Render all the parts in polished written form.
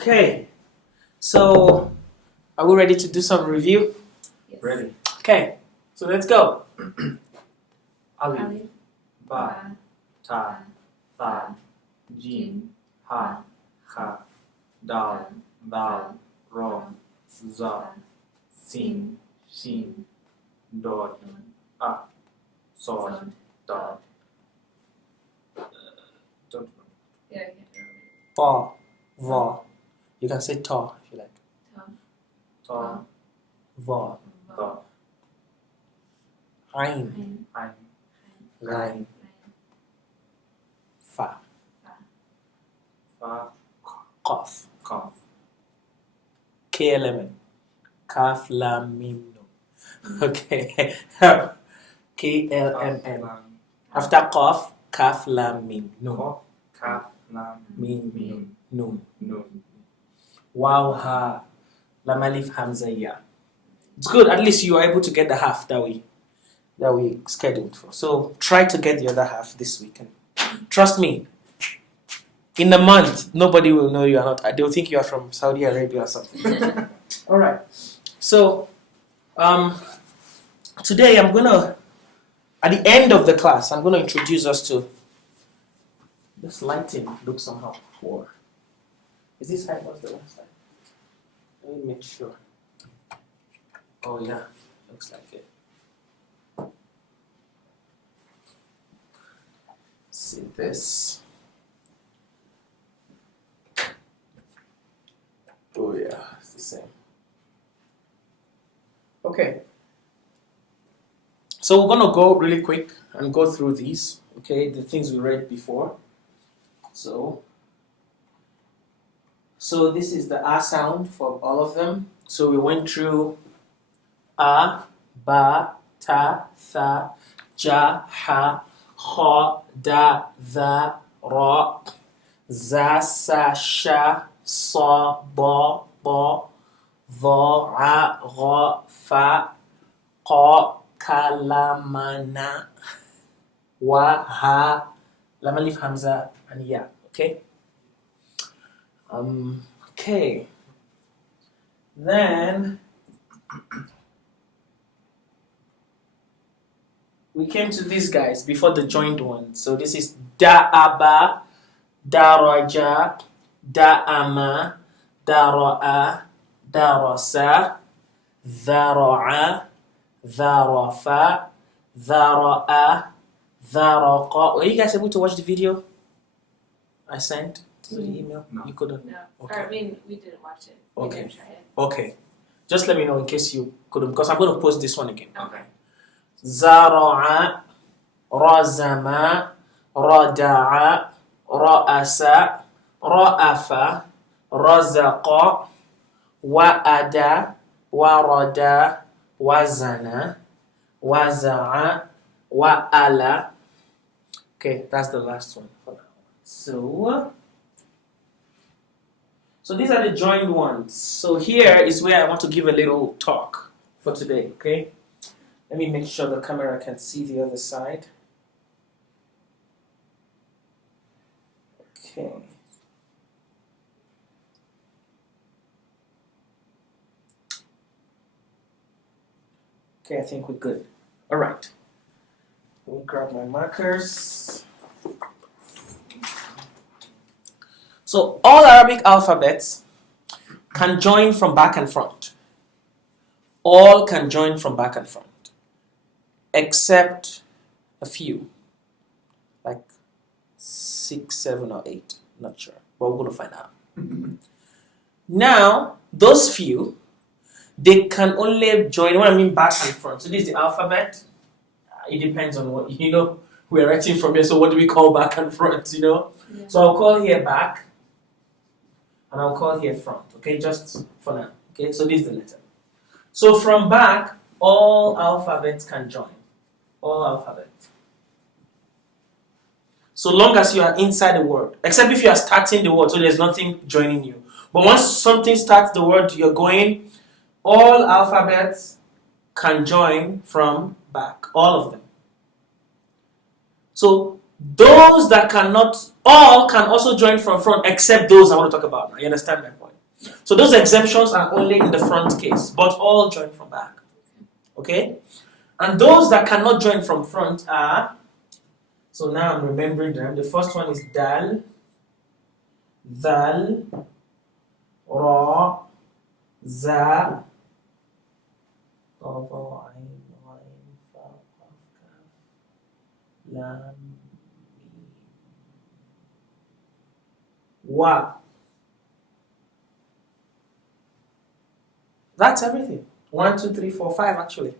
Okay, so are we ready to do some review? Yes. Ready. Okay, so let's go. Alif, Alif, Ba, Ta, Tha, Jim, Jim, Ha, Kha, Dal, Dal, Ro, Za, Sin, Shin, Dod, A, Sod, Dod. Dod. Yeah, I can't remember. Ba, Va. You can say Ta if you like. Ta, Va, Ta, Ain, Ein, Ghain, Fa, Fa, Qaf, Kaf, K element, Kaf, Lam, Mim, Nun. Okay, KLMN. Lam, After Qaf, Kaf, Lam, Mim, Nun. Ko, Kaf, Lam, Mim, Mim, Nun. Nun. Waw, Ha, Lam, Alif, Hamza, Ya. It's good, at least you are able to get the half that we scheduled for. So try to get the other half this weekend. Trust me, in a month, nobody will know you are not. They'll think you are from Saudi Arabia or something. All right. So today I'm gonna, at the end of the class, I'm gonna introduce us to. This lighting looks somehow poor. Is this how it was the last time? Let me make sure. Oh yeah, looks like it. See this. Oh yeah, it's the same. Okay. So we're gonna go really quick and go through these, okay, the things we read before. So this is the A sound for all of them. So we went through A, Ba, Ta, Tha, Ja, Ha, Kha, Da, Tha, Ra, Za, Sa, Sha, Sa, Ba, Ba, Dha, A, Gha, Fa, Qa, Ka, La, Ma, Na, Wa, Ha, Lam, Alif, Hamza, and Ya. Okay? Okay. Then we came to these guys before the joined one. So this is Da'aba, Daraja, Da'ama, Dara'a, Darasa, Dhara'a, Dharafa, Dhara'a, Dharaqa. Were you guys able to watch the video I sent to the email? No. You couldn't? No. Okay. Or, I mean, we didn't watch it. We Okay. didn't try it. Okay. Just let me know in case you couldn't, because I'm going to post this one again. Okay. Zara'a, Razama, Rada'a, Ra'asa, Ra'afa, Razaqa, Wa'ada, Warada, Wazana, Waza'a, Wa'ala. Okay, that's the last one for now. So these are the joined ones. So here is where I want to give a little talk for today, okay? Let me make sure the camera can see the other side. Okay. Okay, I think we're good. All right. Let me grab my markers. So all Arabic alphabets can join from back and front. All can join from back and front, except a few, like 6, 7, or 8. Not sure, but we're going to find out. Now, those few, they can only join, what I mean back and front. So this is the alphabet. It depends on what, we're writing from here, so what do we call back and front, Yeah. So I'll call here back, and I'll call here front, okay, just for now. Okay, so this is the letter. So from back, all alphabets can join. All alphabets. So long as you are inside the word, except if you are starting the word, so there's nothing joining you. But once something starts the word, you're going, all alphabets can join from back, all of them. So Those that cannot, all can also join from front except those I want to talk about now. You understand my point? So those exemptions are only in the front case, but all join from back. Okay? And those that cannot join from front are, so now I'm remembering them. The first one is dal, dal, ra, za, lam, wa. That's everything. 1, 2, 3, 4, 5 actually.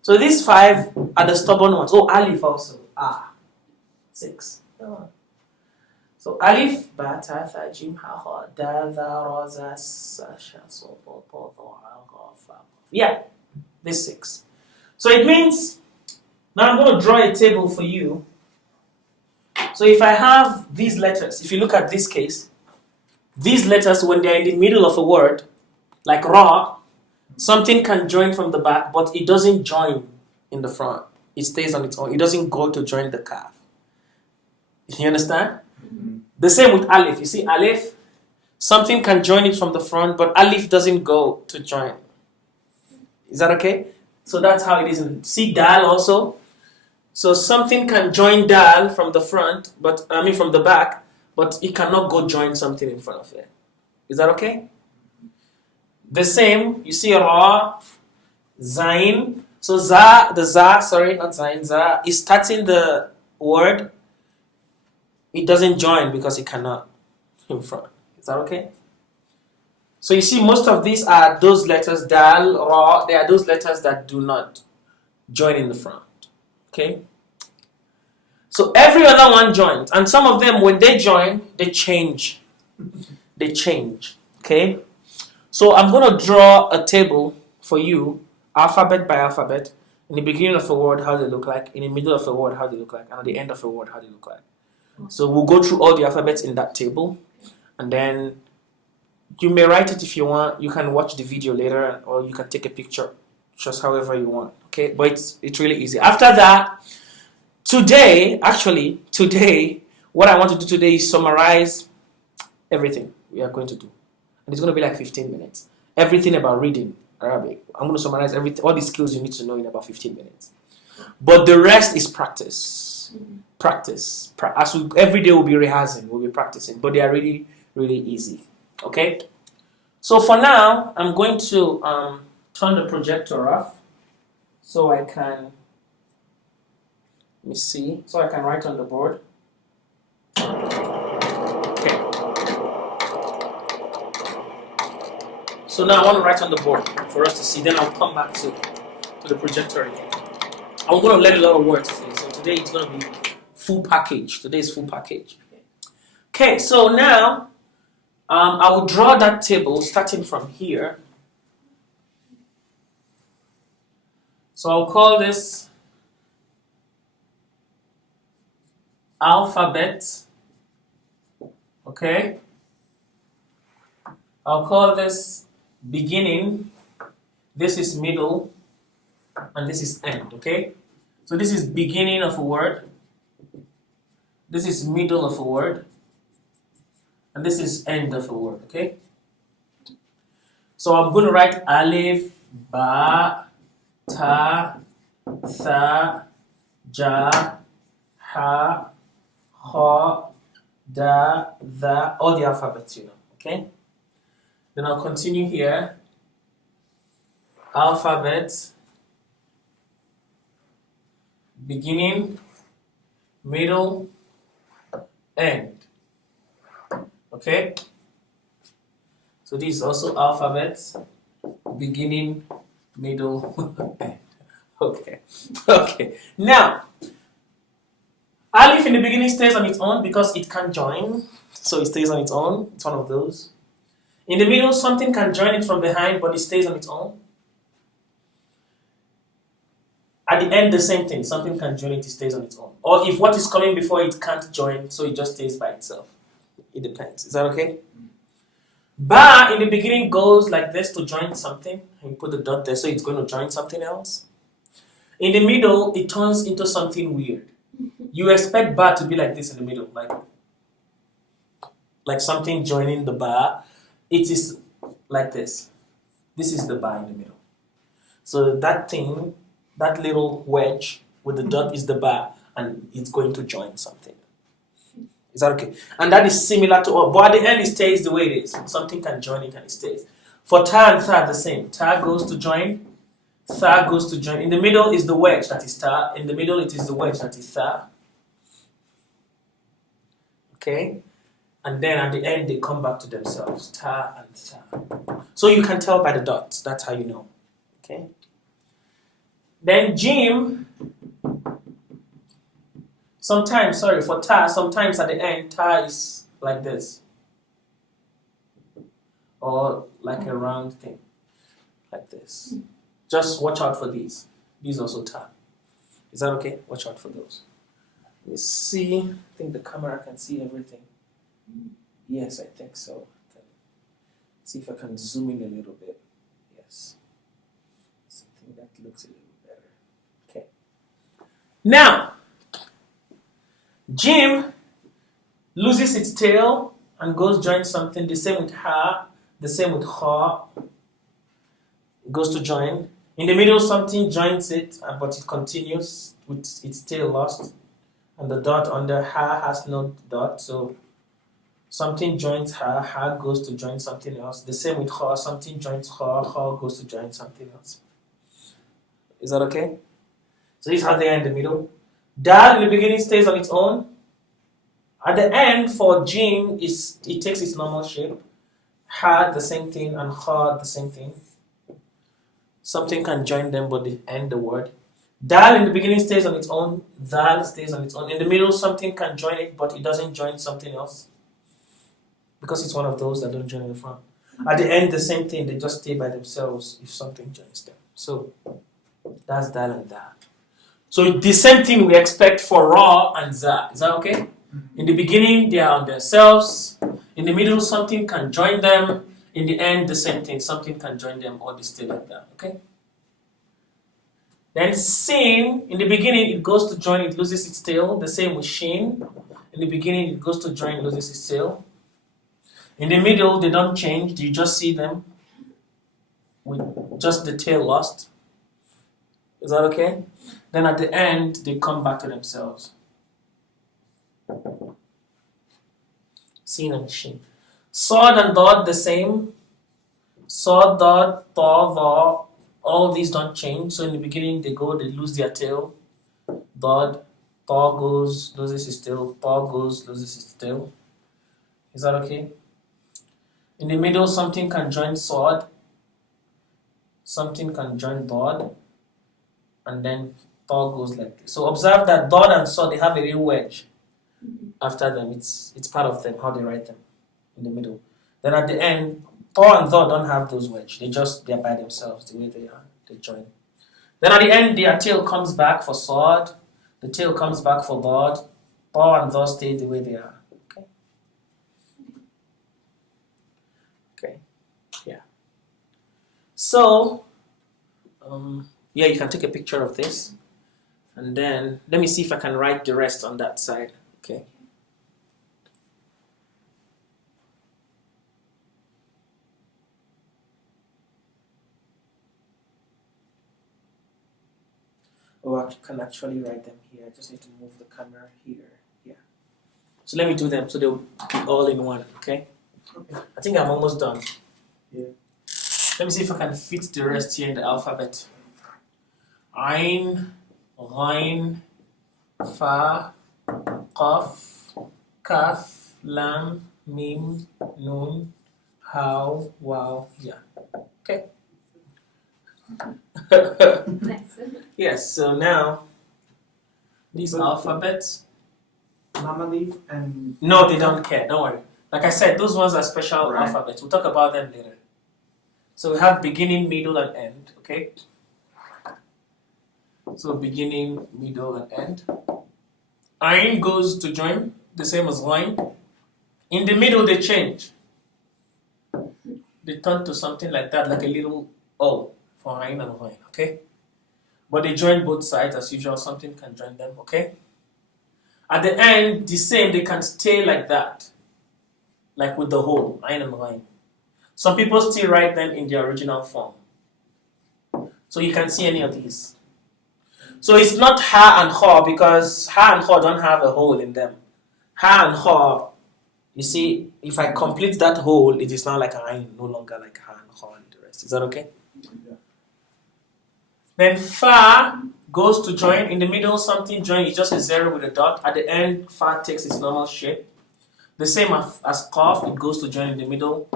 So these 5 are the stubborn ones. Oh, alif also. 6. So alif, ba, ta, tha, jim, ha, ha, da, tha, ra, za, sa, sha, so, po, po, tho, ha, ha, fa. Yeah, this 6. So it means, now I'm going to draw a table for you. So if I have these letters, if you look at this case, these letters, when they're in the middle of a word, like ra, something can join from the back, but it doesn't join in the front. It stays on its own. It doesn't go to join the calf. You understand? Mm-hmm. The same with alif. You see alif, something can join it from the front, but alif doesn't go to join. Is that okay? So that's how it is. See dal also. So something can join dal from the front, but from the back, but it cannot go join something in front of it. Is that okay? The same, you see ra, zain. So za, not zain, za is starting the word. It doesn't join because it cannot in front. Is that okay? So you see most of these are those letters, dal, ra, they are those letters that do not join in the front. Okay? So every other one joins. And some of them, when they join, they change. They change. Okay? So I'm going to draw a table for you, alphabet by alphabet. In the beginning of a word, how they look like. In the middle of a word, how they look like. And at the end of a word, how they look like. So we'll go through all the alphabets in that table. And then you may write it if you want. You can watch the video later, or you can take a picture. Just however you want. Okay? But it's really easy. After that, today, what I want to do today is summarize everything we are going to do. And it's going to be like 15 minutes. Everything about reading Arabic. I'm going to summarize all the skills you need to know in about 15 minutes. But the rest is practice. Practice. Every day we'll be rehearsing, we'll be practicing. But they are really, really easy. Okay? So for now, I'm going to turn the projector off so I can, let me see, so I can write on the board. Okay. So now I want to write on the board for us to see. Then I'll come back to the projector again. I'm going to learn a lot of words today. So today it's going to be full package. Today is full package. Okay, so now I will draw that table starting from here. So I'll call this alphabet. Okay. I'll call this beginning. This is middle. And this is end. Okay. So this is beginning of a word. This is middle of a word. And this is end of a word. Okay. So I'm going to write alif, ba, ta, tha, ja, ha, ha, da, tha, all the alphabets, okay? Then I'll continue here. Alphabet, beginning, middle, end. Okay? So this is also alphabets, beginning, middle, end. Okay. Okay. Now, alif in the beginning stays on its own because it can join. So it stays on its own. It's one of those. In the middle, something can join it from behind, but it stays on its own. At the end, the same thing. Something can join it, it stays on its own. Or if what is coming before it can't join, so it just stays by itself. It depends. Is that okay? Ba in the beginning goes like this to join something. And you put the dot there, so it's going to join something else. In the middle, it turns into something weird. you expect ba to be like this in the middle, like something joining the ba. It is like this. This is the ba in the middle. So that thing, that little wedge with the dot is the ba, and it's going to join something. Is that okay? And that is similar to, but at the end it stays the way it is. Something can join it and it stays. For ta and tha, the same. Ta goes to join, tha goes to join. In the middle is the wedge, that is ta. In the middle it is the wedge, that is tha. Okay? And then at the end they come back to themselves. Ta and tha. So you can tell by the dots. That's how you know. Okay? Then jim. Sometimes, for ta, sometimes at the end, ta is like this. Or like a round thing. Like this. Just watch out for these. These also ta. Is that okay? Watch out for those. Let me see. I think the camera can see everything. Yes, I think so. See if I can zoom in a little bit. Yes. Something that looks a little better. Okay. Now, Jim loses its tail and goes join something. The same with ha, the same with ha. It goes to join. In the middle, something joins it, but it continues with its tail lost. And the dot under ha has no dot, so something joins ha, ha goes to join something else. The same with ha, something joins ha, ha goes to join something else. Is that okay? So this is how they are in the middle. Dal in the beginning stays on its own. At the end, for jim, it takes its normal shape. Ha, the same thing, and ha, the same thing. Something can join them, but they end the word. Dal in the beginning stays on its own. Dal stays on its own. In the middle, something can join it, but it doesn't join something else. Because it's one of those that don't join in the front. At the end, the same thing. They just stay by themselves if something joins them. So, that's dal and da. So the same thing we expect for ra and za. Is that okay? In the beginning, they are on themselves. In the middle, something can join them. In the end, the same thing. Something can join them, or they stay like that. Okay? Then sin, in the beginning, it goes to join, it loses its tail. The same with shin. In the beginning, it goes to join, loses its tail. In the middle, they don't change. You just see them with just the tail lost. Is that okay? Then at the end, they come back to themselves. Sin and shin. Sod and dot, the same. Sod, dot, ta, va, all these don't change. So in the beginning, they lose their tail. Dot, ta goes, loses its tail. Ta goes, loses its tail. Is that okay? In the middle, something can join sod. Something can join dot. And then ta goes like this. So observe that dot and sod, they have a real wedge after them. It's part of them, how they write them in the middle. Then at the end, ta and dot don't have those wedge. They're by themselves the way they are. They join. Then at the end, their tail comes back for sod. The tail comes back for dot. Ta and dot stay the way they are. Okay. Yeah. So, yeah, you can take a picture of this. And then, let me see if I can write the rest on that side. Okay. Oh, I can actually write them here. I just need to move the camera here. Yeah. So let me do them so they'll be all in one, okay? I think I'm almost done. Yeah. Let me see if I can fit the rest here in the alphabet. Ain, Ghain, Fa, Qaf, Kaf, Lam, Mim, Nun, How, Wow, Ya. Okay. Nice. Yes, so now these alphabets. Mama leaf and No, they don't care, don't worry. Like I said, those ones are special Right. alphabets. We'll talk about them later. So we have beginning, middle, and end, okay? So beginning, middle, and end. Ain goes to join, the same as line. In the middle, they change. They turn to something like that, like a little O for Ain and Ghain, okay? But they join both sides as usual. Something can join them, okay? At the end, the same, they can stay like that. Like with the whole, ayn and ghain. Some people still write them in their original form. So you can see any of these. So it's not ha and kha because ha and kha don't have a hole in them. Ha and kha, you see, if I complete that hole, it is now like ayn, no longer like ha and kha and the rest. Is that okay? Yeah. Then fa goes to join. In the middle, something join is just a zero with a dot. At the end, fa takes its normal shape. The same as qaf, it goes to join in the middle.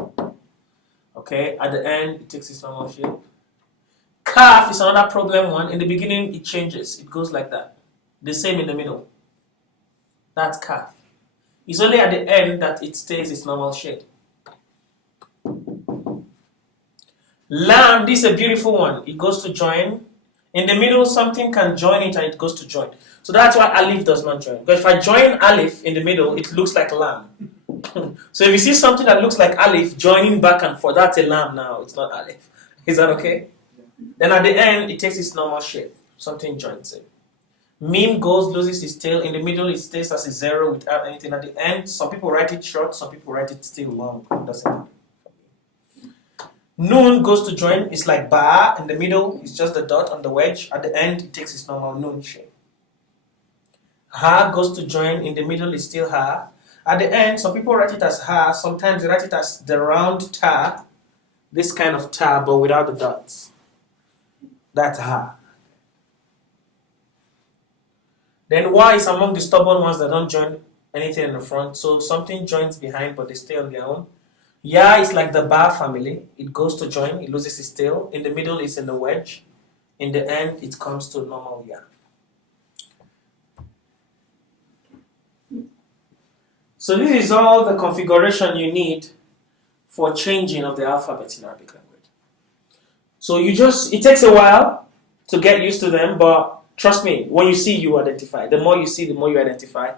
Okay, at the end, it takes its normal shape. Kaf is another problem one. In the beginning, it changes. It goes like that. The same in the middle. That's kaf. It's only at the end that it stays its normal shape. Lam, this is a beautiful one. It goes to join. In the middle, something can join it and it goes to join. So that's why alif does not join. Because if I join alif in the middle, it looks like lam. So if you see something that looks like alif joining back and forth, that's a lam now. It's not alif. Is that okay? Then at the end, it takes its normal shape. Something joins it. Mim goes, loses its tail. In the middle, it stays as a zero without anything. At the end, some people write it short, some people write it still long. It doesn't matter. Noon goes to join. It's like ba. In the middle, it's just the dot on the wedge. At the end, it takes its normal noon shape. Ha goes to join. In the middle, it's still ha. At the end, some people write it as ha. Sometimes they write it as the round ta. This kind of ta, but without the dots. That's ha. Then wa is among the stubborn ones that don't join anything in the front. So something joins behind, but they stay on their own. Ya is like the ba family. It goes to join. It loses its tail. In the middle, it's in the wedge. In the end, it comes to normal ya. So this is all the configuration you need for changing of the alphabet in Arabic language. So it takes a while to get used to them, but trust me, when you see, you identify. The more you see, the more you identify,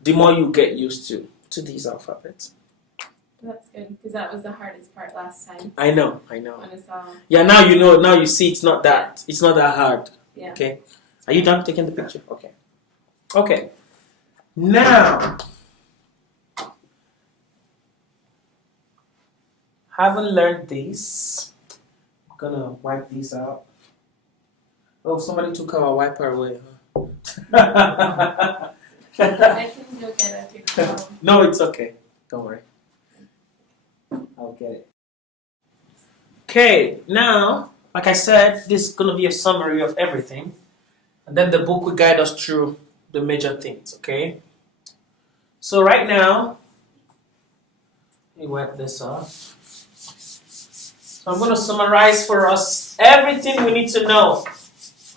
the more you get used to these alphabets. That's good, because that was the hardest part last time. I know. When I saw. Yeah, now you know, now you see it's not that hard. Yeah. Okay. Are you done taking the picture? Okay. Okay. Now, haven't learned these. I'm gonna wipe these out. Oh, somebody took our wiper away, huh? I can go get a picture. No, it's okay. Don't worry. I'll get it. Okay, now, like I said, this is going to be a summary of everything. And then the book will guide us through the major things, okay? So right now, let me wipe this off. So I'm going to summarize for us everything we need to know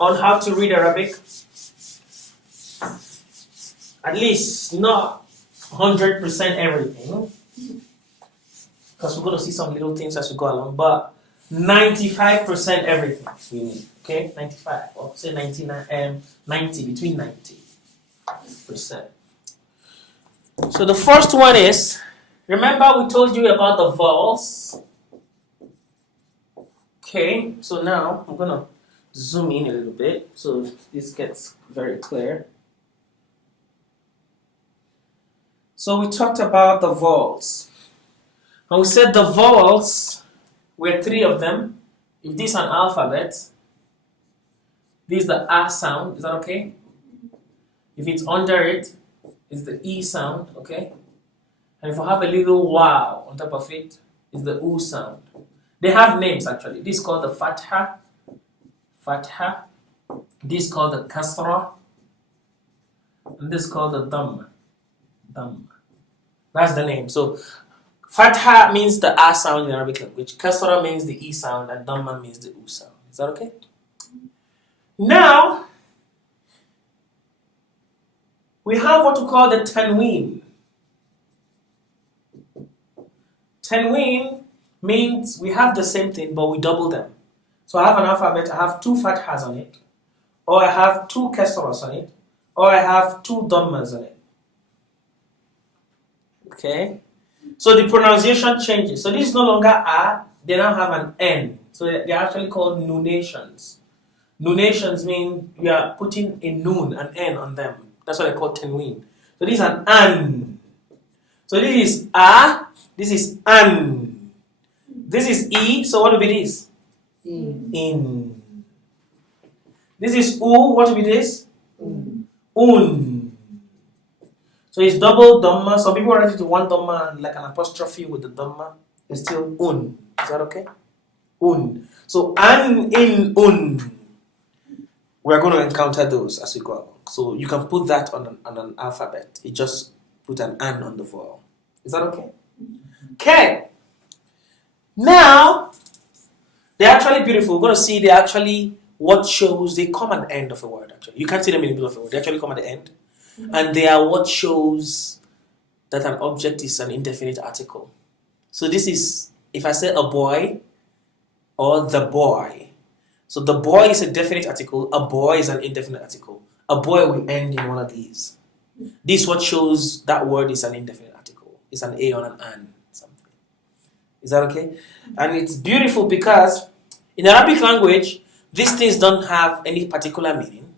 on how to read Arabic. At least not 100% everything. Because we're going to see some little things as we go along, but 95% everything we need. Okay, 95 or say 99, 90, between 90%. So the first one is, remember we told you about the vowels. Okay, so now I'm going to zoom in a little bit so this gets very clear. So we talked about the vowels. And we said the vowels were 3 of them. If this is an alphabet, this is the A sound. Is that okay? If it's under it, it's the E sound, okay? And if I have a little wow on top of it, it's the U sound. They have names actually. This is called the fatha. This is called the kasra. And this is called the dhamma. That's the name. So fatha means the A sound in Arabic language. Kasra means the E sound. And dhamma means the U sound. Is that okay? Now, we have what we call the tanween. Tanween means we have the same thing, but we double them. So I have an alphabet, I have 2 fathas on it, or I have 2 kasras on it, or I have 2 dhammas on it. Okay? So the pronunciation changes. So this is no longer A, they now have an N. So they're actually called noonations. Noonations mean we are putting a noon, an N on them. That's what I call tanween. So this is an an. So this is a, this is an. This is e, so what will be this? In. This is u, what will be this? Un. So it's double dhamma. Some people write it to one dhamma and like an apostrophe with the dhamma. It's still un. Is that okay? Un. So an, in, un. We're going to encounter those as we go along. So you can put that on an alphabet. You just put an on the vowel. Is that okay? Okay. Now, they're actually beautiful. We're going to see they actually what shows they come at the end of a word. Actually, you can't see them in the middle of a word. They actually come at the end, and they are what shows that an object is an indefinite article. So this is if I say a boy or the boy. So the boy is a definite article. A boy is an indefinite article. A boy will end in one of these. This what shows that word is an indefinite article. It's an a or an something. Is that okay? And it's beautiful because in Arabic language, these things don't have any particular meaning.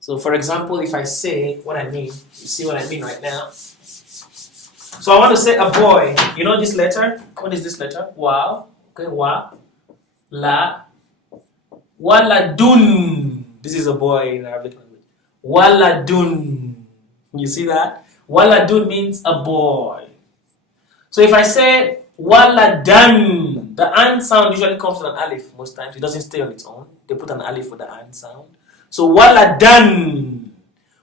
So for example, if I say what I mean, you see what I mean right now. So I want to say a boy. You know this letter? What is this letter? Wa. Okay, wa. La. Waladun. This is a boy in Arabic language. Waladun. You see that? Waladun means a boy. So if I say waladan, the an sound usually comes with an alif most times. It doesn't stay on its own. They put an alif for the an sound. So waladan.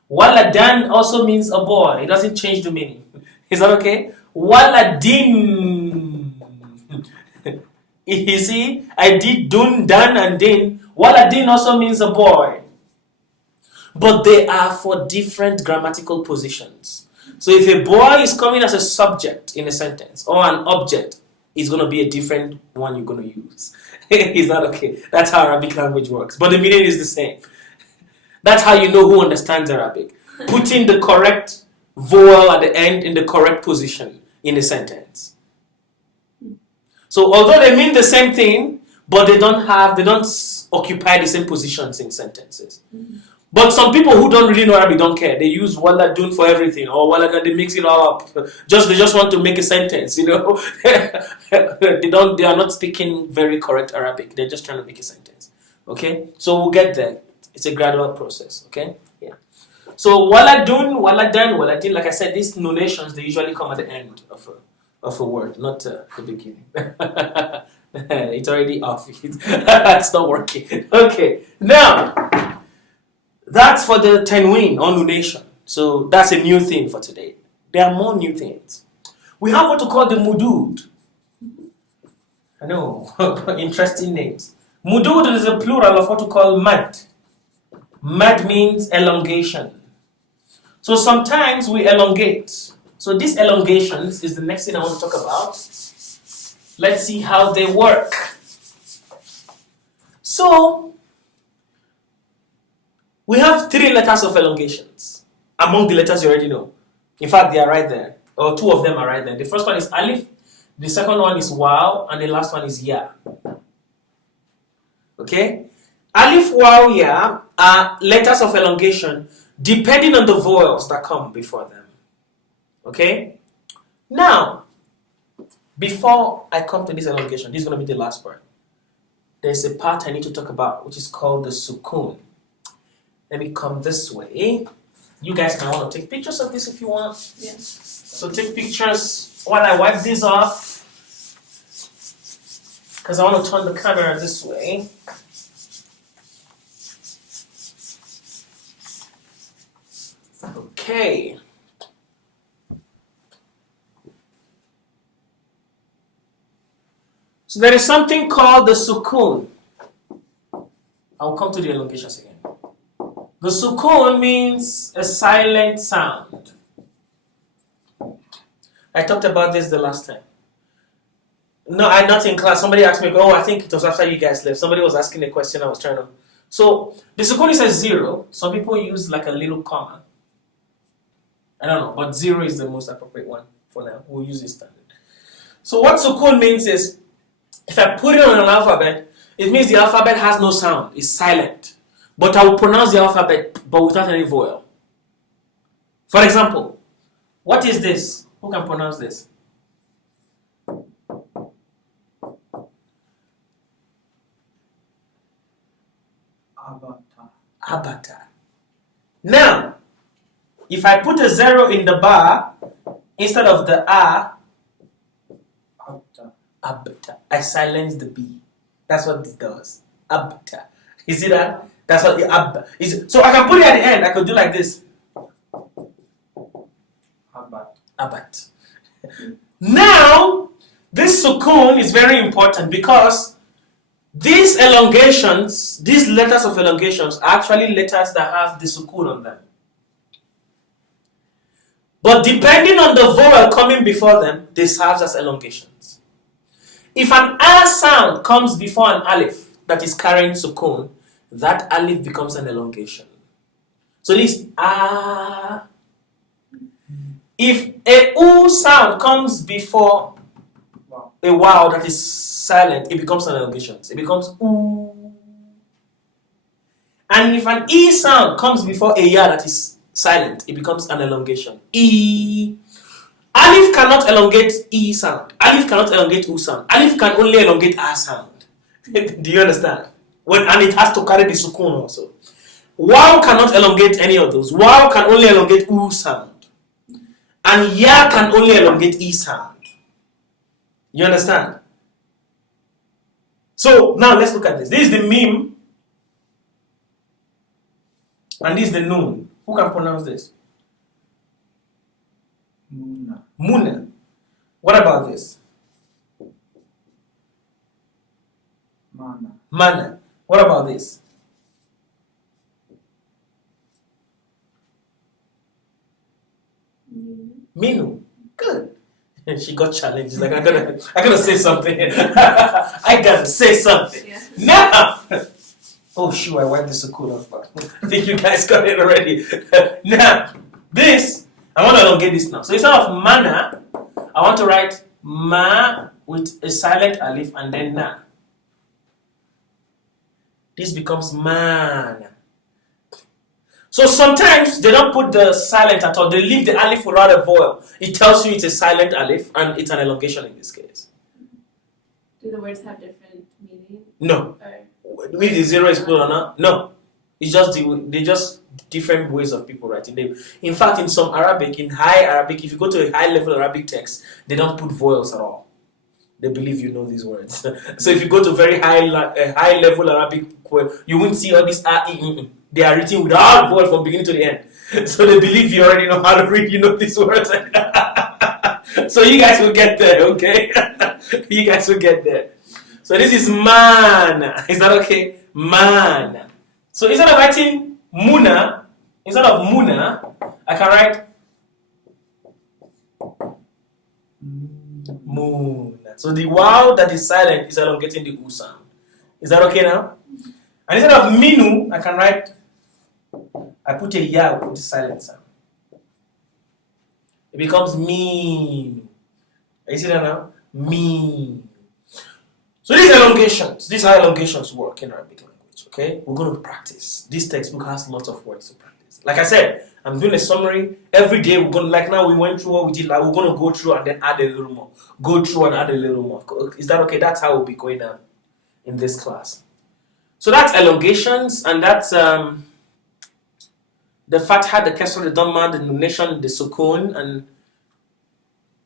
Waladan also means a boy. It doesn't change the meaning. Is that okay? Waladin. You see, I did dun, dan, and din. Waladin also means a boy. But they are for different grammatical positions. So if a boy is coming as a subject in a sentence or an object, it's going to be a different one you're going to use. Is that okay? That's how Arabic language works. But the meaning is the same. That's how you know who understands Arabic. Putting the correct vowel at the end in the correct position in a sentence. So although they mean the same thing, but they don't occupy the same positions in sentences. But some people who don't really know Arabic don't care. They use waladun for everything, or waladan, they mix it all up. They just want to make a sentence, you know. They are not speaking very correct Arabic. They're just trying to make a sentence. Okay? So we'll get there. It's a gradual process, okay? Yeah. So waladun, waladan, waladin, like I said, these nonations, they usually come at the end of a word, not the beginning. It's already off. It's not working. Okay. Now, that's for the tanween or noonation. So that's a new thing for today. There are more new things. We have what to call the muduud. I know, interesting names. Muduud is a plural of what to call mad. Mad means elongation. So sometimes we elongate. So these elongations is the next thing I want to talk about. Let's see how they work. So we have 3 letters of elongations among the letters you already know. In fact, they are right there, or 2 of them are right there. The first one is alif, the second one is waw, and the last one is ya. Okay? Alif, waw, ya are letters of elongation depending on the vowels that come before them. Okay? Now, before I come to this elongation, this is going to be the last part. There's a part I need to talk about, which is called the sukoon. Let me come this way. You guys might want to take pictures of this if you want. Yes. So take pictures while I wipe this off. Because I want to turn the camera this way. Okay. So there is something called the sukoon. I'll come to the elongations again. The sukoon means a silent sound. I talked about this the last time. No, I'm not in class. Somebody asked me, oh, I think it was after you guys left. Somebody was asking a question I was trying to. So the sukoon is a 0. Some people use like a little comma. I don't know, but 0 is the most appropriate one for now. We'll use this standard. So what sukoon means is, if I put it on an alphabet, it means the alphabet has no sound. It's silent. But I will pronounce the alphabet, but without any vowel. For example, what is this? Who can pronounce this? Avatar. Avatar. Now, if I put a 0 in the bar instead of the A, Avatar. Avatar, I silence the B. That's what this does. Avatar. You see that? That's what the ab is. So I can put it at the end. I could do like this. Abat. Abat. Now, this sukoon is very important because these elongations, these letters of elongations, are actually letters that have the sukoon on them. But depending on the vowel coming before them, they serve as elongations. If an A sound comes before an alif that is carrying sukoon, that alif becomes an elongation. So this A. If a U sound comes before a wow that is silent, it becomes an elongation. It becomes U. And if an E sound comes before a ya that is silent, it becomes an elongation. E. Alif cannot elongate E sound. Alif cannot elongate U sound. Alif can only elongate A sound. Do you understand? And it has to carry the sukoon also. Wow cannot elongate any of those. Wow can only elongate U sound. And ya can only elongate E sound. You understand? So now let's look at this. This is the meme. And this is the noon. Who can pronounce this? Muna. Muna. What about this? Mana. Mana. What about this? Minu. Good. She got challenged. She's like, I gotta say something. I gotta say something. Yeah. Now. Oh shoot, I wiped the sukoon off. I think you guys got it already. Now, this, I want to elongate this now. So instead of mana, I want to write ma with a silent alif and then na. This becomes man. So sometimes they don't put the silent at all. They leave the alif without a vowel. It tells you it's a silent alif and it's an elongation in this case. Do the words have different meaning? No. Or With the 0 is put or not? No. It's just they're just different ways of people writing. In fact, in some Arabic, in high Arabic, if you go to a high level Arabic text, they don't put vowels at all. They believe you know these words. So if you go to very high level Arabic, you won't see all these They are written without vowel from beginning to the end. So they believe you already know how to read, you know these words. So you guys will get there, okay? You guys will get there. So this is man. Is that okay? Man. So instead of writing muna, I can write moon. So the wow that is silent is elongating the u sound. Is that okay now? And instead of minu, I can write, I put a ya with the silent sound. It becomes mean. You see that now? Mean. So these elongations, these are elongations work in Arabic language, okay? We're going to practice. This textbook has lots of words to practice. Like I said, I'm doing a summary. Every day we're going to, like now we went through what we did, like we're going to go through and then add a little more. Go through and add a little more. Is that okay? That's how we'll be going on in this class. So that's elongations, and that's the fatha, the kasra, the dhamma, the noonation, the sukoon, and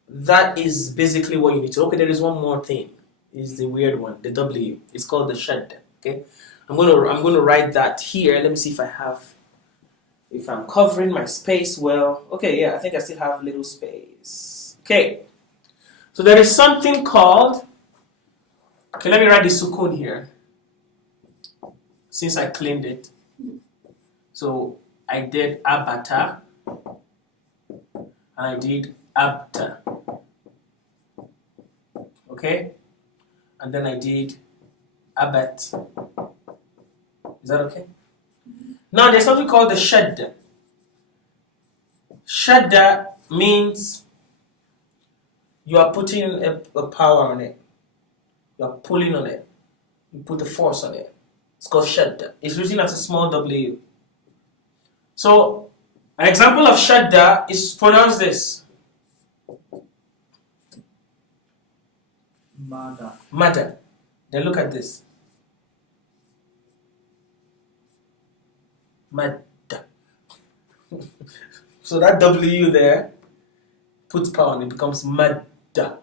that is basically what you need to. Okay, there is one more thing. Is the weird one, the W. It's called the shaddah. Okay, I'm gonna write that here. Let me see if I'm covering my space well. Okay, yeah, I think I still have little space. Okay, so there is something called. Okay, let me write the sukoon here. Since I cleaned it, so I did abata and I did abta. Okay. And then I did abat. Is that okay? Now there's something called the shaddah. Shaddah means you are putting a power on it. You are pulling on it. You put the force on it. It's called shaddah. It's written as a small W. So An example of shaddah is pronounced this. Mada. Mada. Then look at this. Madda. So that W there puts power on it, becomes madda.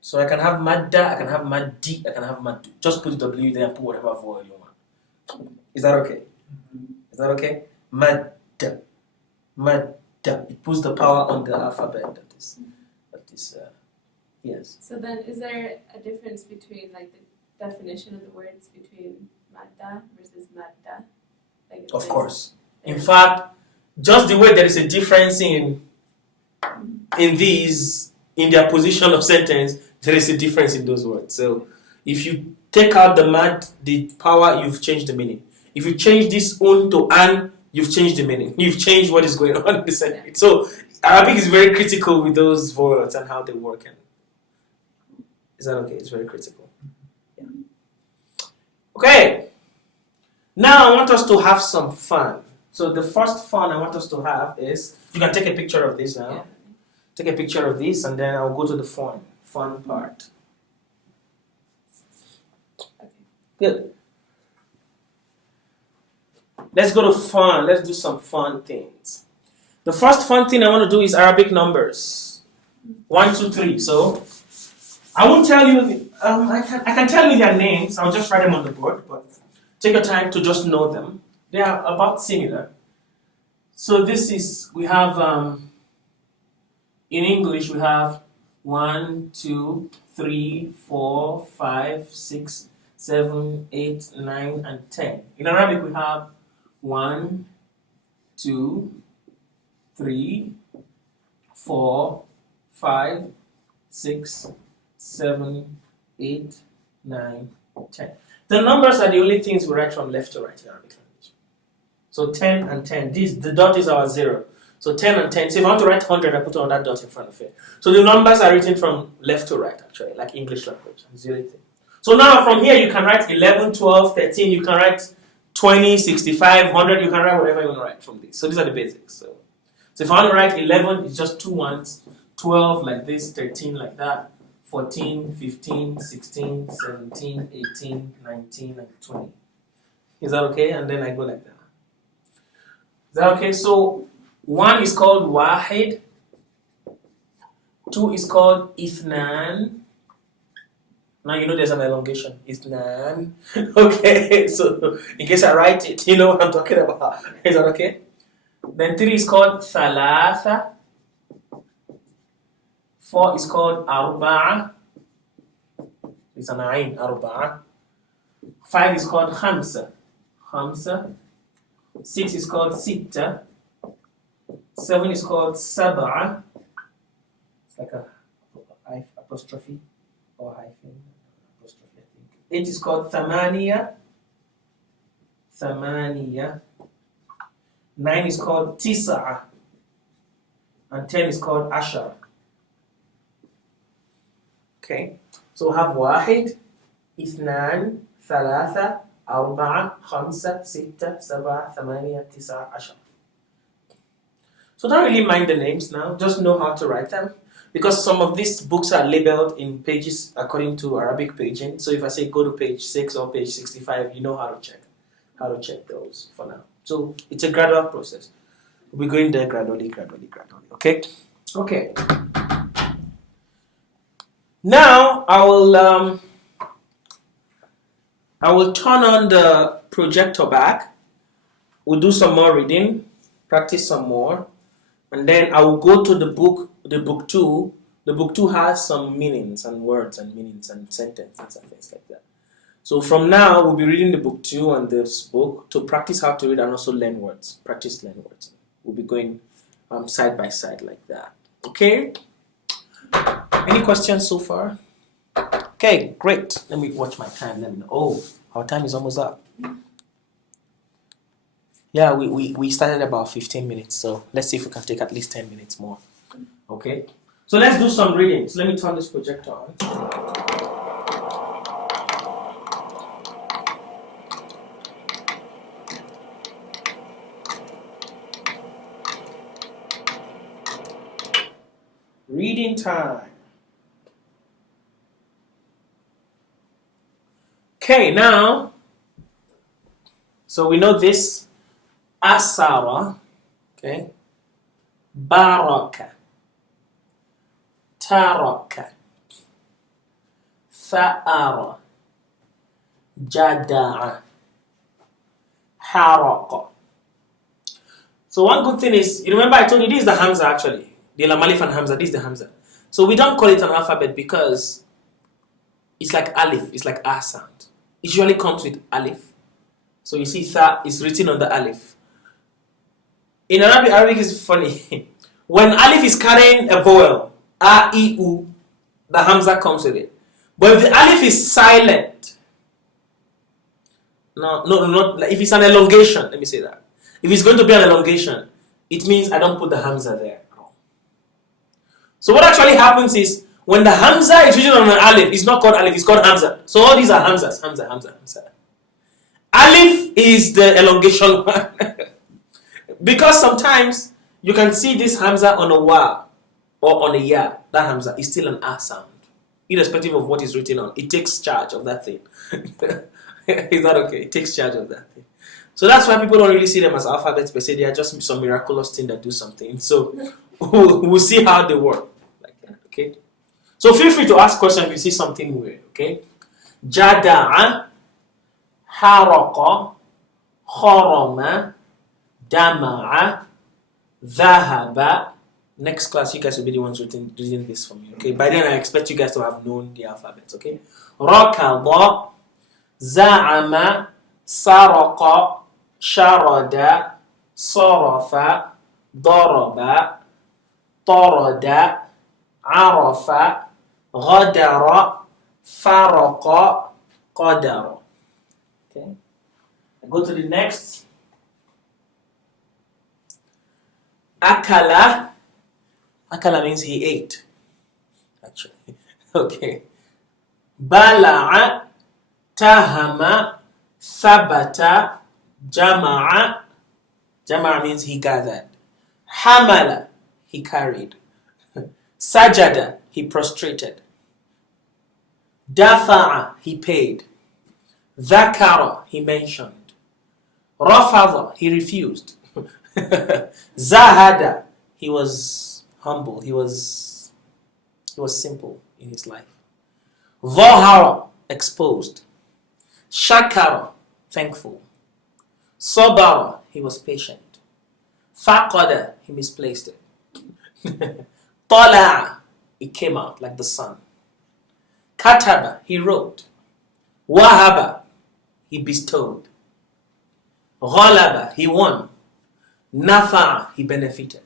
So I can have madda, I can have maddi, I can have maddu. Just put the W there and put whatever vowel you want. Is that okay? Is that okay? Madda. Madda. It puts the power on the alphabet that is yes. So then, is there a difference between like the definition of the words between madda versus madda? Like, Of course. In fact, just the way there is a difference in these, in their position of sentence, there is a difference in those words. So if you take out the mad, the power, you've changed the meaning. If you change this un to an, you've changed the meaning. You've changed what is going on in the sentence. So Arabic is very critical with those words and how they work. And is that okay? It's very critical. Yeah. Okay. Now I want us to have some fun. So the first fun I want us to have is, you can take a picture of this now. Yeah. Take a picture of this and then I'll go to the fun part. Okay. Good. Let's go to fun. Let's do some fun things. The first fun thing I want to do is Arabic numbers. 1, 2, 3. So I won't tell you, I can tell you their names. I'll just write them on the board, but take your time to just know them. They are about similar. So this is, we have, in English, we have 1, 2, 3, 4, 5, 6, 7, 8, 9, and 10. In Arabic, we have 1, 2, 3, 4, 5, 6, 7, 8, 9, 10. The numbers are the only things we write from left to right in Arabic language. So 10 and 10. The dot is our 0. So 10 and 10. So if I want to write 100, I put on that dot in front of it. So the numbers are written from left to right, actually, like English language. 0. So now from here, you can write 11, 12, 13. You can write 20, 65, 100. You can write whatever you want to write from this. So these are the basics. So if I want to write 11, it's just 2 ones. 12 like this, 13 like that. 14, 15, 16, 17, 18, 19, and 20. Is that okay? And then I go like that. Is that okay? So 1 is called wahid. 2 is called ithnan. Now you know there's an elongation. Ithnan. Okay, so in case I write it, you know what I'm talking about. Is that okay? Then 3 is called thalatha. 4 is called arba'a. It's an ain, arba'a. 5 is called khamsa. Khamsa. 6 is called sitta. 7 is called sab'a. It's like a apostrophe or hyphen. Apostrophe, I think. 8 is called thamaniya. Thamaniya. 9 is called tis'a. And 10 is called ashara. Okay, so we have واحد, اثنان, ثلاثة, أربعة, خمسة, ستة, سبعة, ثمانية, تسعة, عشرة. So don't really mind the names now, just know how to write them. Because some of these books are labeled in pages according to Arabic paging. So if I say go to page 6 or page 65, you know how to check those for now. So it's a gradual process. We're going there gradually, okay? Okay. Now I will turn on the projector back. We'll do some more reading, practice some more, and then I will go to the book 2. The book 2 has some meanings and words and meanings and sentences and things like that. So from now we'll be reading the book 2 and this book to practice how to read and also learn words. Practice learn words. We'll be going side by side like that. Okay? Any questions so far? Okay, great. Let me watch my time. Let me know. Oh, our time is almost up. Yeah, we started about 15 minutes, so let's see if we can take at least 10 minutes more. Okay? So let's do some readings. Let me turn this projector on. Reading time. Okay, now, so we know this. Asara, okay. Baraka. Taraka. Tha'ara. Jada'a. Haraqa. So one good thing is, you remember I told you this is the Hamza actually. The Lam Alif and Hamza, this is the Hamza. So we don't call it an alphabet because it's like Alif, it's like A sound. It usually comes with Alif. So you see Tha is written on the Alif. In Arabic is funny. When Alif is carrying a vowel, A, I, U, the Hamza comes with it. But if the Alif is silent, not if it's an elongation, let me say that. If it's going to be an elongation, it means I don't put the Hamza there. So what actually happens is, when the Hamza is written on an Alif, it's not called Alif, it's called Hamza. So all these are Hamzas, Hamza, Hamza, Hamza. Alif is the elongation one. Because sometimes you can see this Hamza on a Wa or on a Ya. That Hamza is still an A sound. Irrespective of what is written on. It takes charge of that thing. Is that okay? It takes charge of that thing. So that's why people don't really see them as alphabets per se. They are just some miraculous thing that do something. So we'll see how they work. Like that, okay? So feel free to ask questions if you see something weird, okay? Jada'a, haraqa, kharama, dama'a, dhahaba. Next class, you guys will be the ones reading this for me, okay? By then, I expect you guys to have known the alphabets, okay? Rakada, za'ama, saraqa, sharada, sarafa, daraba, tarada, arafa, غدر فرق قدر. Okay, I go to the next. Akala. Akala means he ate, actually. Okay. Bala'a, tahama, thabata, jama'a. Jama'a means he gathered. Hamala, he carried. Sajada, he prostrated. Dafa'a, he paid. Dhakara, he mentioned. Rafadha, he refused. Zahada, he was humble. He was simple in his life. Dhahara, exposed. Shakara, thankful. Sabara, he was patient. Faqada, he misplaced it. Tala'a, it came out like the sun. Kataba, he wrote. Wahaba, he bestowed. Ghalaba, he won. Nafa'a, he benefited.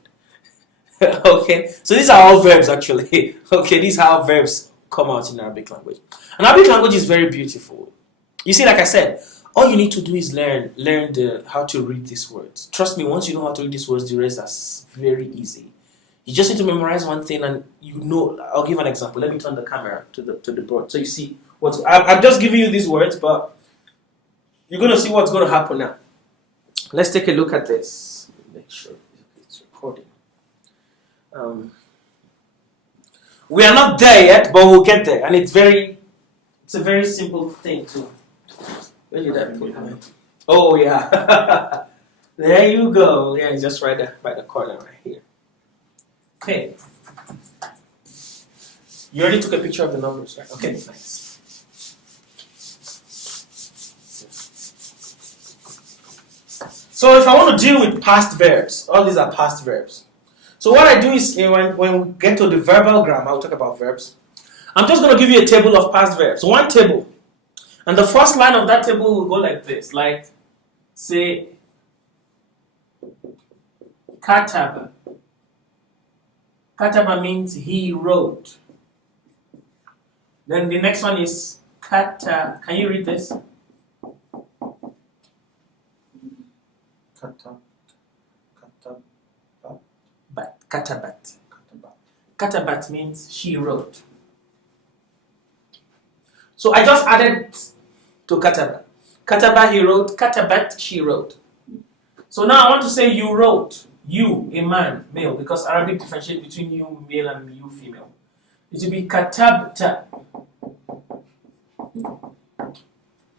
Okay, so these are all verbs actually. Okay, these are how verbs come out in Arabic language. And Arabic language is very beautiful. You see, like I said, all you need to do is learn how to read these words. Trust me, once you know how to read these words, the rest is very easy. You just need to memorize one thing, and you know. I'll give an example. Let me turn the camera to the board so you see what I'm just giving you these words, but you're gonna see what's gonna happen now. Let's take a look at this. Make sure it's recording. We are not there yet, but we'll get there, and it's a very simple thing too. Where did that put me? Oh yeah, there you go. Yeah, it's just right there by the corner right here. Okay. You already took a picture of the numbers, right? Okay, nice. So if I want to deal with past verbs, all these are past verbs. So what I do is when we get to the verbal grammar, I'll talk about verbs. I'm just going to give you a table of past verbs. One table. And the first line of that table will go like this. Like, say, kataba. Kataba means he wrote. Then the next one is kata. Can you read this? Katabat. Katabat means she wrote. So I just added to kataba. Kataba, he wrote. Katabat, she wrote. So now I want to say you wrote. you, a man, male, because Arabic differentiates between you male and you female. It will be katabta.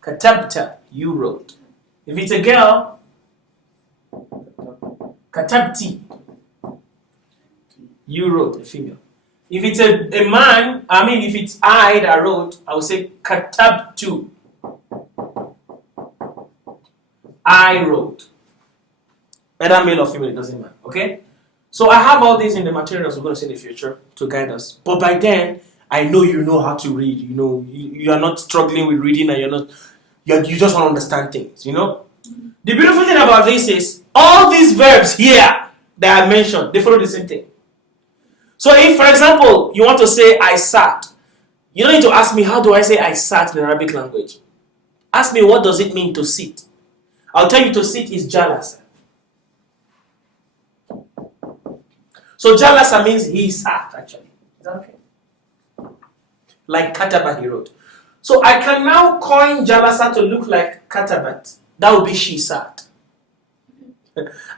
Katabta, you wrote. If it's a girl, katabti, you wrote, a female. If it's a man, if it's I that wrote, I would say katabtu. I wrote. Whether male or female, it doesn't matter. Okay? So I have all these in the materials we're going to see in the future to guide us. But by then, I know you know how to read. You know, you are not struggling with reading and you just want to understand things, you know? The beautiful thing about this is all these verbs here that I mentioned, they follow the same thing. So if, for example, you want to say I sat, you don't need to ask me how do I say I sat in Arabic language. Ask me what does it mean to sit. I'll tell you to sit is jalasa. So jalasa means he sat actually. Is that okay? Like kataba he wrote. So I can now coin jalasa to look like katabat. That would be she sat.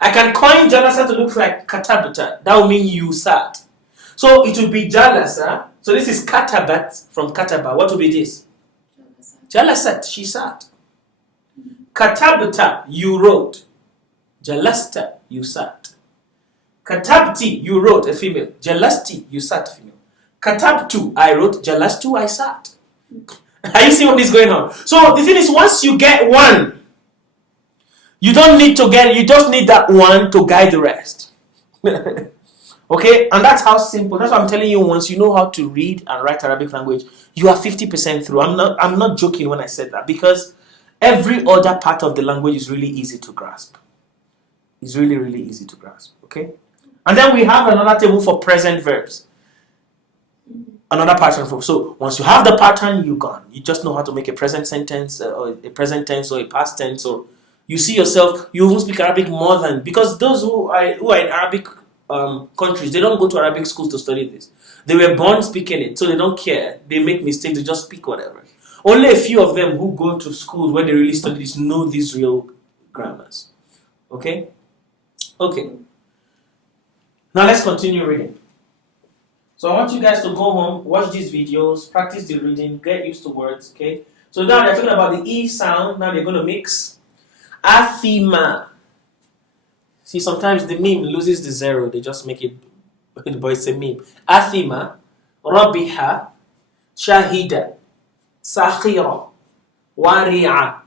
I can coin jalasa to look like katabata. That would mean you sat. So it would be jalasa. So this is katabat from kataba. What would be this? Jalasat, she sat. Katabta, you wrote. Jalasta, you sat. Katabti, you wrote, a female. Jalasti, you sat, female. Katabtu, I wrote. Jalastu, I sat. Are you seeing what is going on? So the thing is, once you get one, you don't need to get it. You just need that one to guide the rest. Okay? And that's how simple. That's what I'm telling you. Once you know how to read and write Arabic language, you are 50% through. I'm not joking when I said that, because every other part of the language is really easy to grasp. It's really, really easy to grasp. Okay? And then we have another table for present verbs. Another pattern for. So once you have the pattern, you're gone. You just know how to make a present sentence, or a present tense, or a past tense, or you see yourself. You will speak Arabic more than, because those who are in Arabic countries, they don't go to Arabic schools to study this. They were born speaking it, so they don't care. They make mistakes. They just speak whatever. Only a few of them who go to schools where they really study this know these real grammars. Okay? Okay. Now let's continue reading. So I want you guys to go home, watch these videos, practice the reading, get used to words, okay? So now they're talking about the E sound. Now they're going to mix. Athima. See, sometimes the meme loses the zero. They just make it, but it's a meme. Athima, Rabiha, Shahida, Sakhira, Wari'a,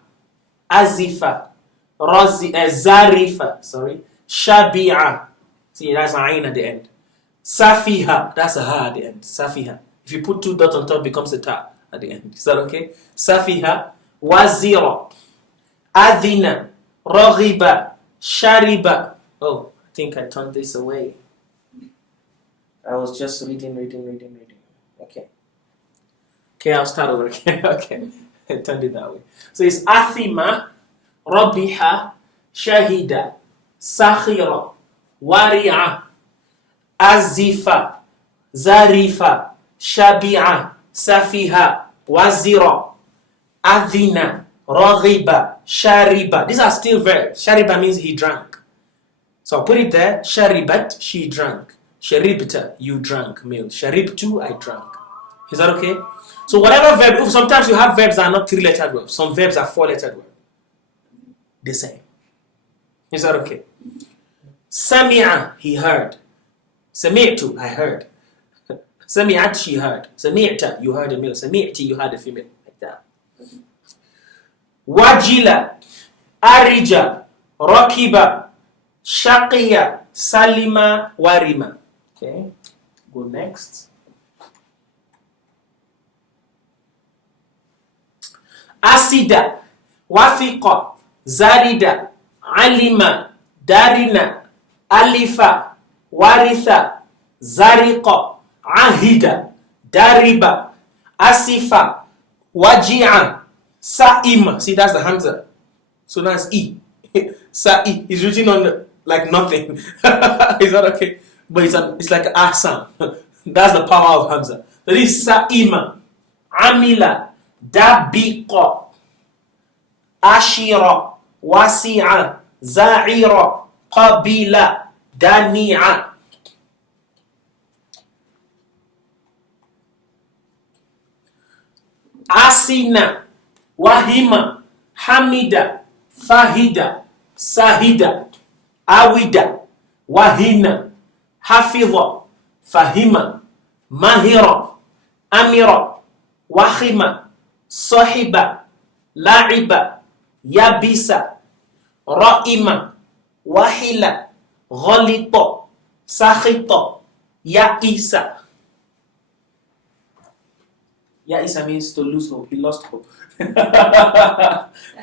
Azifa, Zarifa, Shabi'a. See, that's an ayn at the end. Safiha, that's a ha at the end. Safiha. If you put two dots on top, it becomes a ta at the end. Is that okay? Safiha, Wazira, Adhina, Raghiba, Shariba. Oh, I think I turned this away. I was just reading. Okay. Okay, I'll start over again. Okay. I turned it that way. So it's Athima, Rabiha, Shahida, Sakhira, Wari'a, Azifa, Zarifa, Shabi'a, Safiha, Wazira, Adhina, Raghiba, Shariba. These are still verbs. Shariba means he drank. So I'll put it there. Sharibat, she drank. Sharibta, you drank. Male. Sharibtu, I drank. Is that okay? So whatever verb, sometimes you have verbs that are not 3-lettered verbs. Some verbs are 4-lettered verbs. The same. Is that okay? Sami'a, he heard. Sami'tu, I heard. Sami'at, she heard. Sami'ta, you heard a male. Sami'ti, you heard a female. Like that. Wajila, Arija, Rakiba, Shaqiya, Salima, Warima. Okay, go next. Asida, Wafiqa, Zarida, Alima, Darina, Alifa, Waritha, Zariqa, Ahida, Dariba, Asifa, Waji'a, Sa'ima. See, that's the Hamza. So that's E. Sa'i is written on like nothing. Is that okay? But it's like a sound. That's the power of Hamza. That is Sa'ima, Amila, Dabiqa, Ashira, Wasi'a, Za'ira, Qabila, dani'a. Asina, wahima, hamida, fahida, sahida, awida, wahina, hafidha, fahima, mahira, amira, wahima, sahiba, la'iba, yabisa, ra'ima, wahila, ghalita, sakhita, ya'isa. Ya'isa means to lose hope. He lost hope.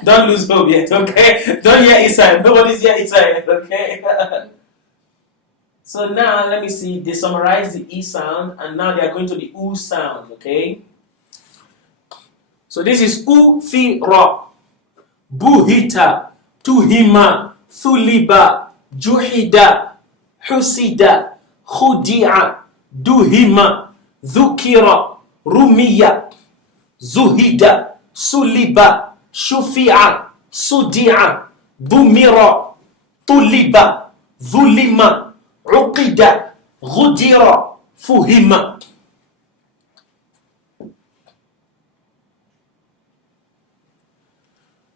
Don't lose hope yet, okay? Don't ya'isa. Nobody's ya'isa yet, okay? So now, let me see. They summarize the E sound, and now they are going to the U sound, okay? So this is uthira, buhita, tuhima, thuliba, juhida, husida, khudi'a, duhima, dhukira, rumiya, zuhida, suliba, shufi'a, sudi'a, dumira, tuliba, dhulima, uqida, ghudira, fuhima.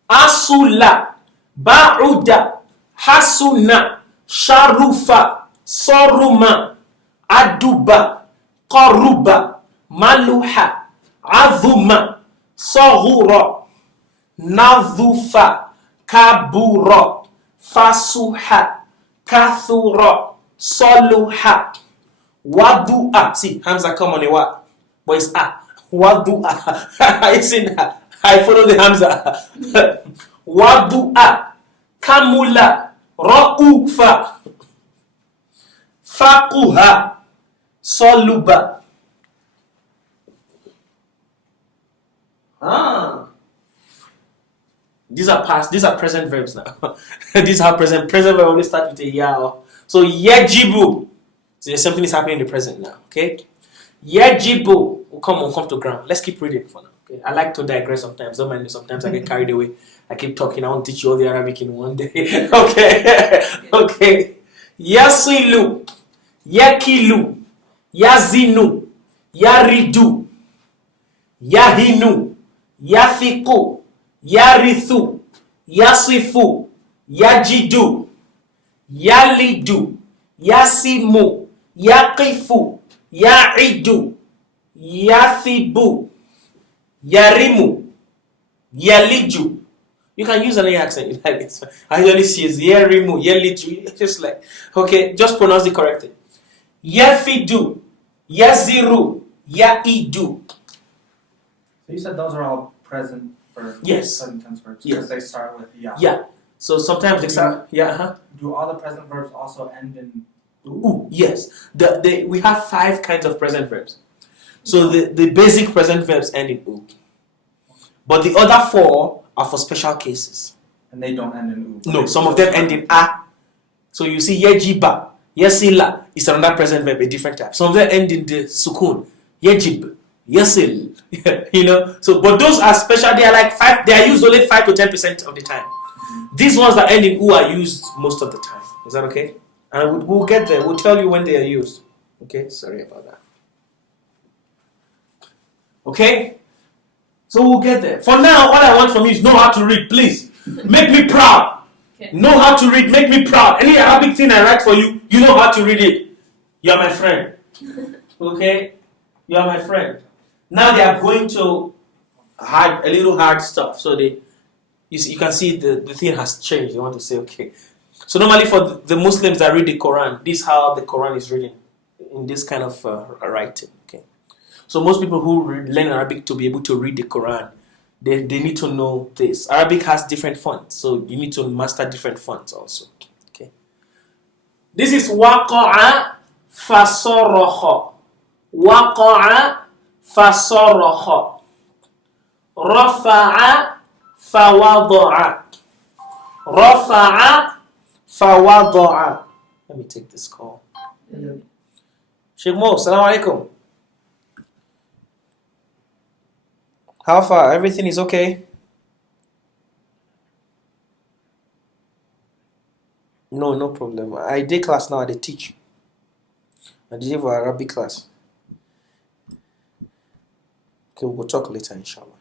Asula, ba'uda, hasuna, sharufa, soruma, aduba, qaruba, maluha, azuma, saghura, nadhufa, kabura, fasuha, kathura, saluha, wadu'a. See, Hamza come on a what? But it's a. Wadu'a. It's in I follow the Hamza. Wadu'a, kamula, ra'ufa, faquha, soluba. These are past, these are present verbs now. These are present verb only start with a ya. So yajibu. So something is happening in the present now. Okay? Yajibu. We'll come to ground. Let's keep reading for now. Okay? I like to digress sometimes. Don't mind me, sometimes I get carried away. I keep talking. I want to teach you all the Arabic in one day. Okay. Okay. Yasilu. Yakilu. Yazinu. Yaridu. Yahinu. Yafiku. Yarithu. Yasifu. Yajidu. Yalidu. Yasimu. Yaqifu. Ya'idu. Yathibu. Yarimu. Yaliju. You can use any accent. I usually see is Yarimu, Yaliju. Just like, okay, just pronounce it correctly. Yafidu. Yaziru. Ya'idu. So you said those are all present verbs. Yes. Present tense verbs. Yes. Because they start with ya. Yeah. So sometimes they start, Do all the present verbs also end in Ooh, yes. We have 5 kinds of present verbs. So the basic present verbs end in u. But the other 4 are for special cases. And they don't end in u. No, some of them end in a. So you see yejiba, yesila is another present verb, a different type. Some of them end in the sukoon. Yejib, yesil. You know. So but those are special, they are like 5, they are used only 5 to 10% of the time. These ones that end in u are used most of the time. Is that okay? And we'll get there. We'll tell you when they are used. Okay? Sorry about that. Okay? So we'll get there. For now, all I want from you is know how to read, please. Make me proud. Okay. Know how to read, make me proud. Any Arabic thing I write for you, you know how to read it. You are my friend. Okay? You are my friend. Now they are going to a little hard stuff. So you can see the thing has changed. They want to say, okay. So normally for the Muslims that read the Quran, this is how the Quran is written, in this kind of writing. Okay. So most people who learn Arabic to be able to read the Quran, they need to know this. Arabic has different fonts, so you need to master different fonts also. Okay. This is waqa'a fasaraha. Waqa'a fasaraha. Rafa'a fawada'a. Rafa'a fawada'a. Let me take this call. Sheikh Mo, salam alaikum. How far? Everything is okay? No problem. I did class now, I did teach you. I did for Arabic class. Okay, we'll talk later, inshallah.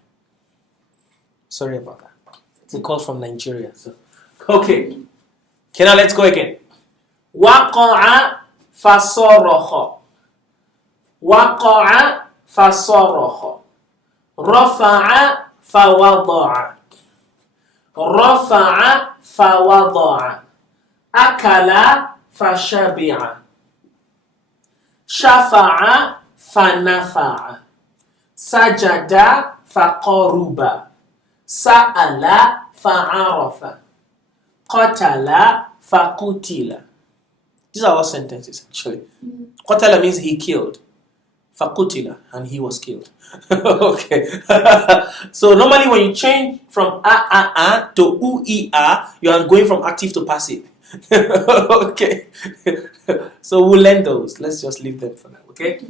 Sorry about that. It's a call from Nigeria. So. Okay. Okay, now let's go again. وقع فصرخ. وقع فصرخ. رفع فوضع. رفع فوضع. أكل فشبع. شفع فنفع. سجد فقرب. سأل فعرف. قتل فقتل. These are all sentences actually. Qatala means he killed. Faqutila, and he was killed. Okay. So normally when you change from a to u-e-a, you are going from active to passive. Okay. So we'll learn those. Let's just leave them for now. Okay.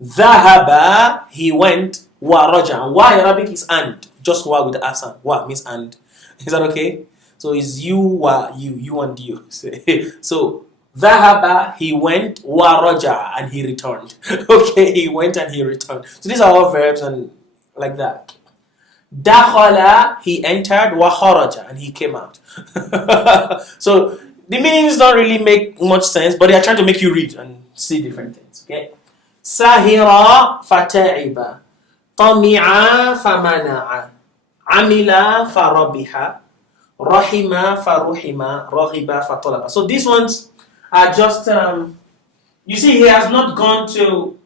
Dhahaba, he went. Wa raja. Wa in Arabic is and. Just wa with the asan. Wa means and. Is that okay? So it's you, wa, you and you. So Dhahaba, he went, wa raja, and he returned. Okay, he went and he returned. So these are all verbs and like that. Dakhala, he entered, wa kharaja, and he came out. So the meanings don't really make much sense, but they are trying to make you read and see different things. Okay. Sahira fata'iba. Tami'a famana'a. Amila farabiha. Rahima faruhima. Raghiba fatalaba. So these ones are just, you see, he has not gone to,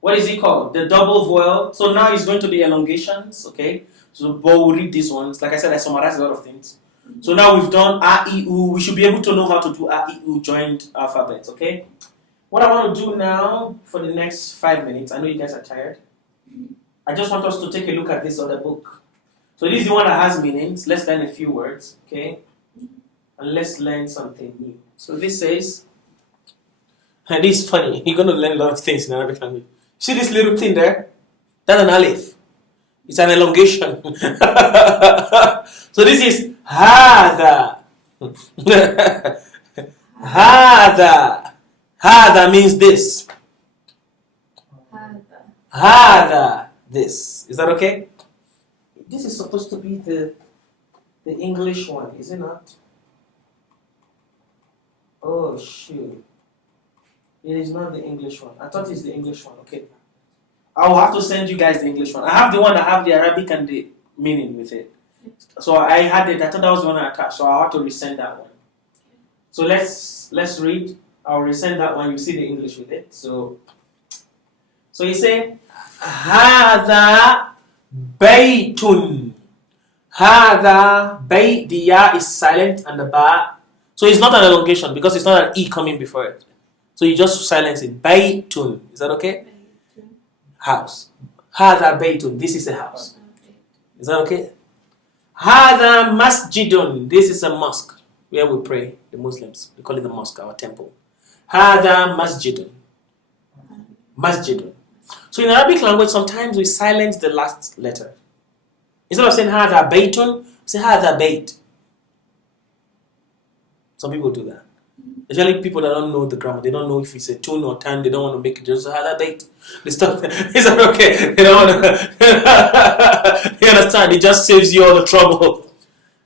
what is it called? The double vowel. So now he's going to the elongations, okay? So but we'll read these ones. Like I said, I summarized a lot of things. So now we've done a, e, u. We should be able to know how to do a, e, u joined alphabets, okay? What I want to do now for the next 5 minutes, I know you guys are tired. I just want us to take a look at this other book. So this is the one that has meanings. Let's learn a few words, okay? And let's learn something new. So this says, and this is funny, you're going to learn a lot of things in Arabic language. See this little thing there? That's an alif. It's an elongation. So this is hada. Hada. Hada means this. Hada. This. Is that okay? This is supposed to be the English one, is it not? Oh shoot. It is not the English one. I thought it's the English one. Okay. I'll have to send you guys the English one. I have the one that have the Arabic and the meaning with it. So I had it. I thought that was the one I attached. So I'll have to resend that one. So let's read. I'll resend that one. You see the English with it. So you say Hada baytun. Hada bayt. The ya is silent and the ba. So it's not an elongation because it's not an e coming before it. So you just silence it. Baytun. Is that okay? House. Hada baytun. This is a house. Is that okay? Hada masjidun. This is a mosque where we pray. The Muslims, we call it the mosque, our temple. Hada masjidun. Masjidun. So in Arabic language, sometimes we silence the last letter. Instead of saying hada baytun, we say hada bayt. Some people do that. Especially people that don't know the grammar. They don't know if it's a tune or tan. They don't want to make it just hada bayt. They stop. Is that okay? They don't want to. You understand? It just saves you all the trouble.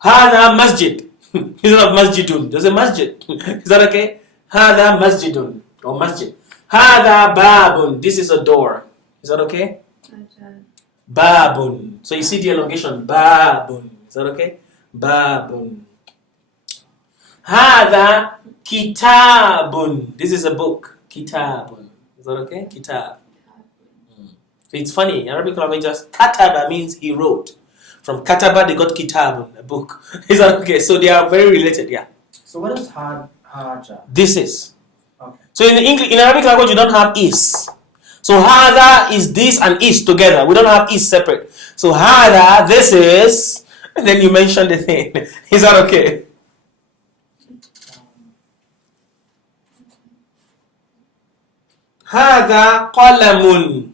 Hada masjid. Instead of masjidun, there's a masjid. Is that okay? Hada masjidun or masjid. Hada babun. This is a door. Is that okay? Babun. So you see the elongation. Babun. Is that okay? Babun. Hada kitabun. This is a book. Kitabun. Is that okay? Kitab. So it's funny. In Arabic language, just kataba means he wrote. From kataba they got kitabun, a book. Is that okay? So they are very related. Yeah. So what is haja? This is. Okay. So in Arabic language you don't have is. So hada is this and is together. We don't have is separate. So hada, this is, and then you mention the thing. Is that okay? Hada qalamun.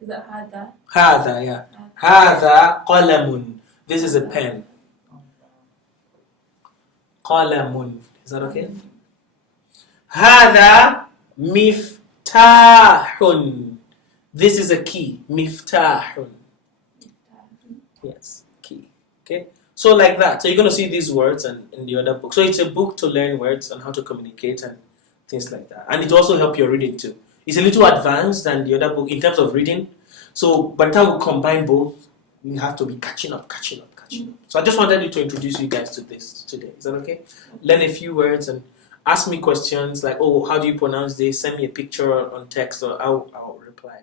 Is that hada? Hada, yeah. Hada qalamun. This is a pen. قلم. Is that okay? هذا مفتاح. This is a key. مفتاح. Yes, key. Okay. So like that. So you're gonna see these words and in the other book. So it's a book to learn words and how to communicate and things like that. And it also help your reading too. It's a little advanced than the other book in terms of reading. So by the time we combine both, we have to be catching up. So I just wanted to introduce you guys to this today. Is that okay? Learn a few words and ask me questions like, oh, how do you pronounce this? Send me a picture on text or I'll reply.